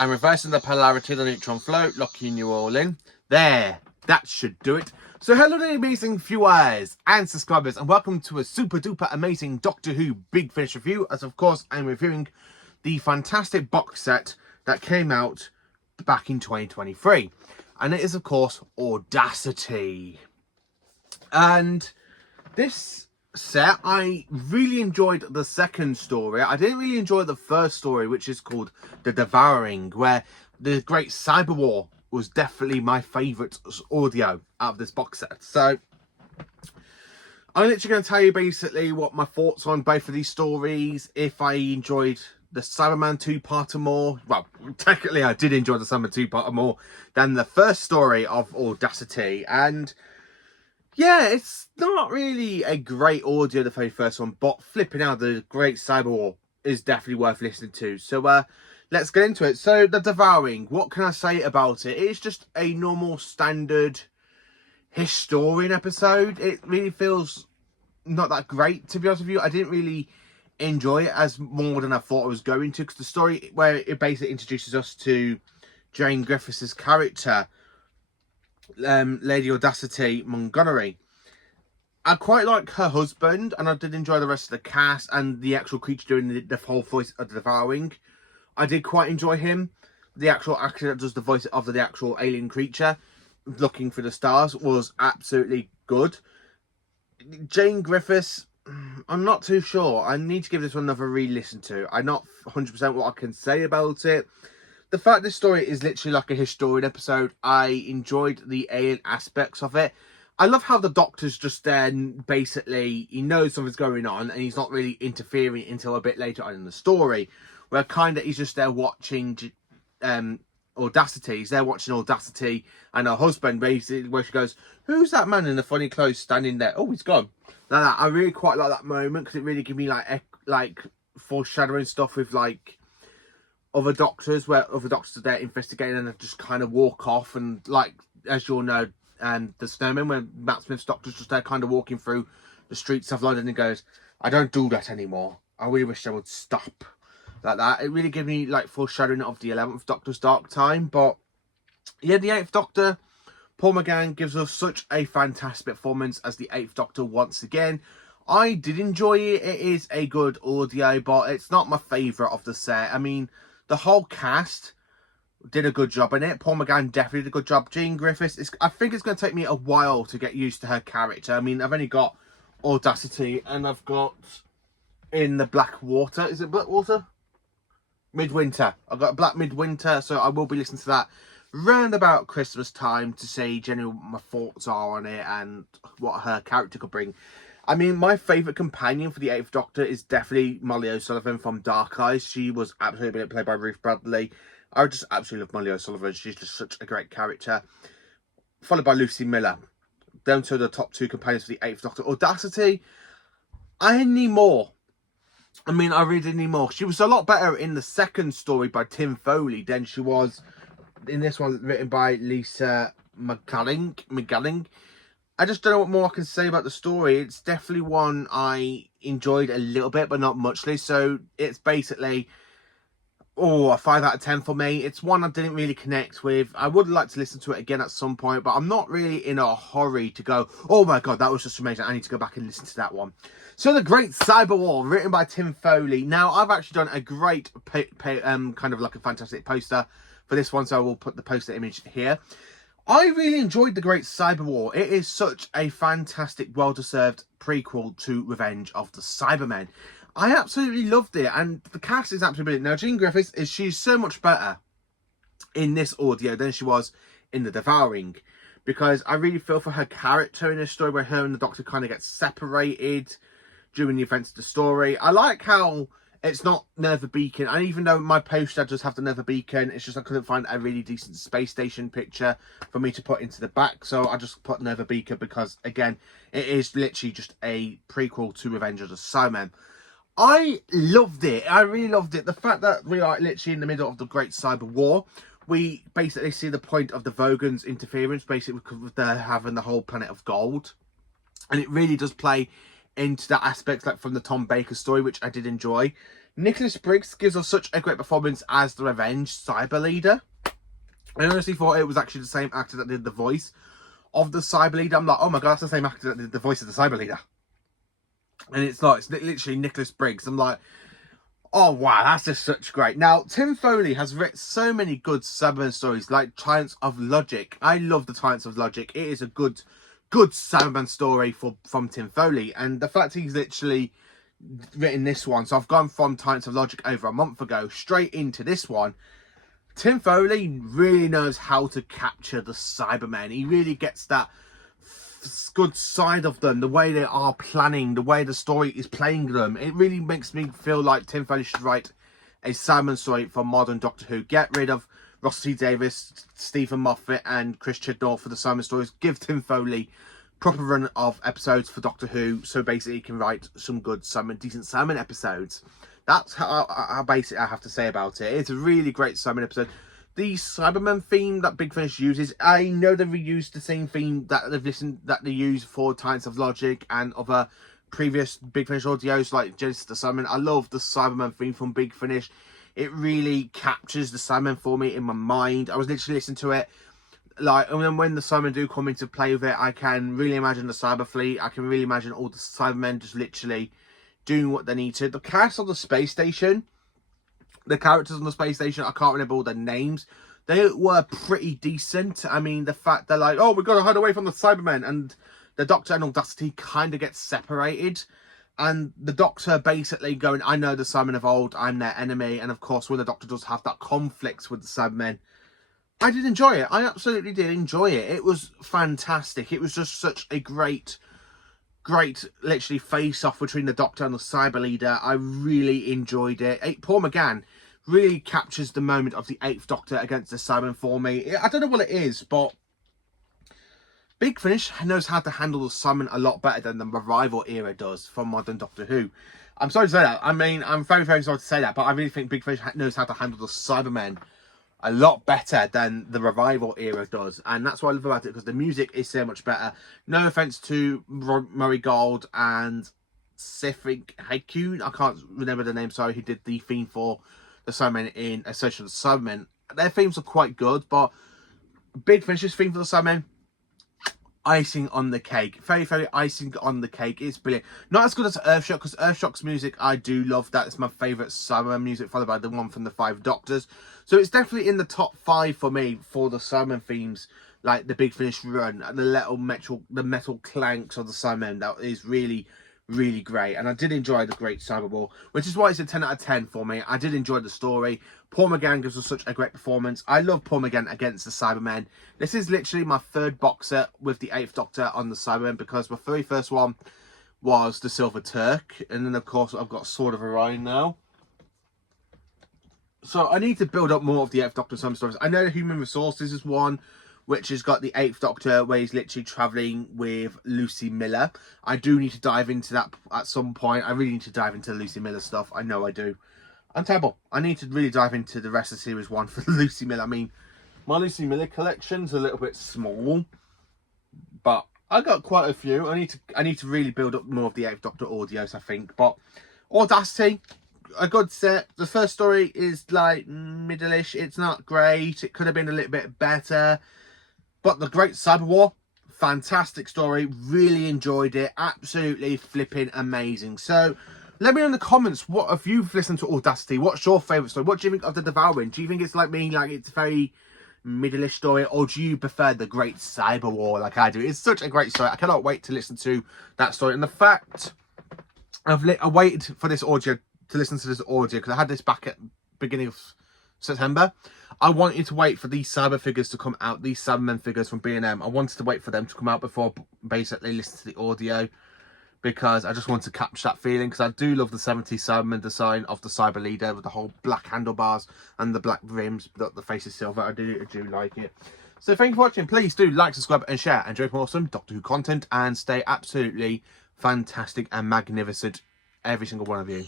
I'm reversing the polarity of the neutron flow, locking you all in. There, that should do it. So hello there, amazing viewers and subscribers, and welcome to a super duper amazing Doctor Who Big Finish review, as of course I'm reviewing the fantastic box set that came out back in 2023. And it is of course Audacity. And this set, I really enjoyed the second story. I didn't really enjoy the first story, which is called The Devouring, where the Great Cyber War was definitely my favourite audio out of this box set. So I'm literally going to tell you basically what my thoughts on both of these stories, if I enjoyed the Cyberman two-parter more. Well, technically I did enjoy the Cyberman two-parter more than the first story of Audacity. And yeah, it's not really a great audio, the very first one, but flipping out, the Great Cyber War is definitely worth listening to. So let's get into it. So The Devouring, what can I say about it? It's just a normal standard historian episode. It really feels not that great, to be honest with you. I didn't really enjoy it as more than I thought I was going to, because the story where it basically introduces us to Jane Griffiths' character, Lady Audacity Montgomery. I quite like her husband, and I did enjoy the rest of the cast and the actual creature doing the whole voice of the Devouring. I did quite enjoy him. The actual actor that does the voice of the actual alien creature, looking for the stars, was absolutely good. Jane Griffiths, I'm not too sure. I need to give this one another re-listen to. I'm not 100% what I can say about it. The fact this story is literally like a historian episode, I enjoyed the alien aspects of it. I love how the Doctor's just then basically, he knows something's going on and he's not really interfering until a bit later on in the story, where kind of he's just there watching Audacity. He's there watching Audacity and her husband, basically, where she goes, "Who's that man in the funny clothes standing there? Oh, he's gone." Like that. I really quite like that moment, because it really gives me like foreshadowing stuff with like other doctors, where other doctors are there investigating and they just kind of walk off. And like, as you all know, the Snowman, when Matt Smith's Doctor's just there kind of walking through the streets of London and goes, "I don't do that anymore. I really wish they would stop." Like that. It really gave me like foreshadowing of the 11th Doctor's dark time. But yeah, the 8th Doctor, Paul McGann, gives us such a fantastic performance as the 8th Doctor once again. I did enjoy it. It is a good audio, but it's not my favourite of the set. I mean, the whole cast did a good job in it. Paul McGann definitely did a good job. Jane Griffiths, I think it's going to take me a while to get used to her character. I mean, I've only got Audacity and I've got in the Black Water. Is it Black Water? Midwinter. I've got Black Midwinter, so I will be listening to that round about Christmas time to see generally what my thoughts are on it and what her character could bring. I mean, my favourite companion for the 8th Doctor is definitely Molly O'Sullivan from Dark Eyes. She was absolutely brilliant, played by Ruth Bradley. I just absolutely love Molly O'Sullivan. She's just such a great character. Followed by Lucy Miller. Down to the top two companions for the 8th Doctor. Audacity, I need more. I mean, I really need more. She was a lot better in the second story by Tim Foley than she was in this one written by Lisa McGalling. I just don't know what more I can say about the story. It's definitely one I enjoyed a little bit, but not muchly. So it's basically, a 5 out of 10 for me. It's one I didn't really connect with. I would like to listen to it again at some point, but I'm not really in a hurry to go, "Oh my god, that was just amazing. I need to go back and listen to that one." So The Great Cyber War, written by Tim Foley. Now, I've actually done a great, kind of like a fantastic poster for this one, so I will put the poster image here. I really enjoyed The Great Cyber War. It is such a fantastic, well-deserved prequel to Revenge of the Cybermen. I absolutely loved it, and the cast is absolutely brilliant. Now, Jane Griffiths, she's so much better in this audio than she was in The Devouring, because I really feel for her character in this story, where her and the Doctor kind of get separated during the events of the story. I like how it's not Nerva Beacon, and even though my poster does have the Nerva Beacon, it's just I couldn't find a really decent space station picture for me to put into the back, so I just put Nerva Beacon because, again, it is literally just a prequel to Revenge of the Cybermen. I loved it. I really loved it. The fact that we are literally in the middle of the Great Cyber War, we basically see the point of the Vogons' interference, basically with they're having the whole planet of gold, and it really does play into that aspect, like from the Tom Baker story, which I did enjoy. Nicholas Briggs gives us such a great performance as the Revenge Cyber Leader. I honestly thought it was actually the same actor that did the voice of the Cyber Leader. I'm like, oh my god, that's the same actor that did the voice of the Cyber Leader. And it's like, it's literally Nicholas Briggs. I'm like, oh wow, that's just such great. Now, Tim Foley has written so many good Cyberman stories, like Triumphs of Logic. I love the Triumphs of Logic. It is a good Cyberman story from Tim Foley. And the fact he's literally written this one, so I've gone from Triumphs of Logic over a month ago straight into this one. Tim Foley really knows how to capture the Cybermen. He really gets that good side of them, the way they are planning, the way the story is playing them. It really makes me feel like Tim Foley should write a Cyberman story for modern Doctor Who. Get rid of Russell T Davies, Stephen Moffat and Chris Chibnall for the Cyberman stories. Give Tim Foley proper run of episodes for Doctor Who, so basically he can write some good decent Cyberman episodes. That's how basically I have to say about it. It's a really great Cyberman episode. The Cyberman theme that Big Finish uses, I know they've reused the same theme that they use for Triumphs of Logic and other previous Big Finish audios like Genesis the Cyberman. I love the Cyberman theme from Big Finish. It really captures the Cyberman for me in my mind. I was literally listening to it, like, and then when the Cybermen do come into play with it, I can really imagine the Cyber Fleet. I can really imagine all the Cybermen just literally doing what they need to. The cast on the space station, the characters on the space station, I can't remember all their names. They were pretty decent. I mean, the fact they're like, oh, we've got to hide away from the Cybermen, and the Doctor and Audacity kind of get separated. And the Doctor basically going, I know the Cybermen of old, I'm their enemy. And of course, when the Doctor does have that conflict with the Cybermen, I did enjoy it. I absolutely did enjoy it. It was fantastic. It was just such a great literally face off between the Doctor and the Cyber Leader. I really enjoyed it. Paul McGann really captures the moment of the 8th Doctor against the Cybermen for me. I don't know what it is, but Big Finish knows how to handle the Cybermen a lot better than the Revival era does from modern Doctor Who. I'm sorry to say that. I mean, I'm very, very sorry to say that, but I really think Big Finish knows how to handle the Cybermen a lot better than the Revival era does, and that's what I love about it, because the music is so much better. No offense to Murray Gold and Sifik Haikun, I can't remember the name, sorry, who did the theme for the Cybermen in Essential Cybermen. Their themes are quite good, but Big Finish's theme for the Cybermen, icing on the cake. Very, very icing on the cake. It's brilliant. Not as good as Earthshock, because Earthshock's music I do love. That is my favourite Cyberman music, followed by the one from the 5 Doctors. So it's definitely in the top 5 for me for the Cyberman themes, like the Big Finish run, and the metal clanks of the Cybermen. That is really, really great. And I did enjoy the Great Cyber War, which is why it's a 10 out of 10 for me. I did enjoy the story. Paul McGann gives us such a great performance. I love Paul McGann against the Cybermen. This is literally my 3rd box set with the 8th Doctor on the Cybermen, because my very first one was the Silver Turk, and then of course I've got Sword of Orion now. So I need to build up more of the 8th Doctor some stories. I know the Human Resources is one, which has got the 8th Doctor where he's literally travelling with Lucy Miller. I do need to dive into that at some point. I really need to dive into Lucy Miller stuff. I know I do. I'm terrible. I need to really dive into the rest of Series 1 for Lucy Miller. I mean, my Lucy Miller collection's a little bit small, but I got quite a few. I need to really build up more of the 8th Doctor audios, I think. But Audacity, a good set. The first story is like middle-ish. It's not great. It could have been a little bit better. But the Great Cyber War, fantastic story. Really enjoyed it. Absolutely flipping amazing. So let me know in the comments, what have you listened to Audacity? What's your favourite story? What do you think of The Devouring? Do you think it's like me, like it's a very middle-ish story, or do you prefer the Great Cyber War like I do? It's such a great story. I cannot wait to listen to that story. And the fact I waited for this audio to listen to this audio, because I had this back at beginning of September. I wanted to wait for these cyber figures to come out, these Cybermen figures from B&M. I wanted to wait for them to come out before basically listening to the audio, because I just want to capture that feeling, because I do love the 70s Cyberman design of the Cyber Leader with the whole black handlebars and the black rims, but the face is silver. I do like it. So thank you for watching. Please do like, subscribe and share. Enjoy more awesome Doctor Who content, and stay absolutely fantastic and magnificent, every single one of you.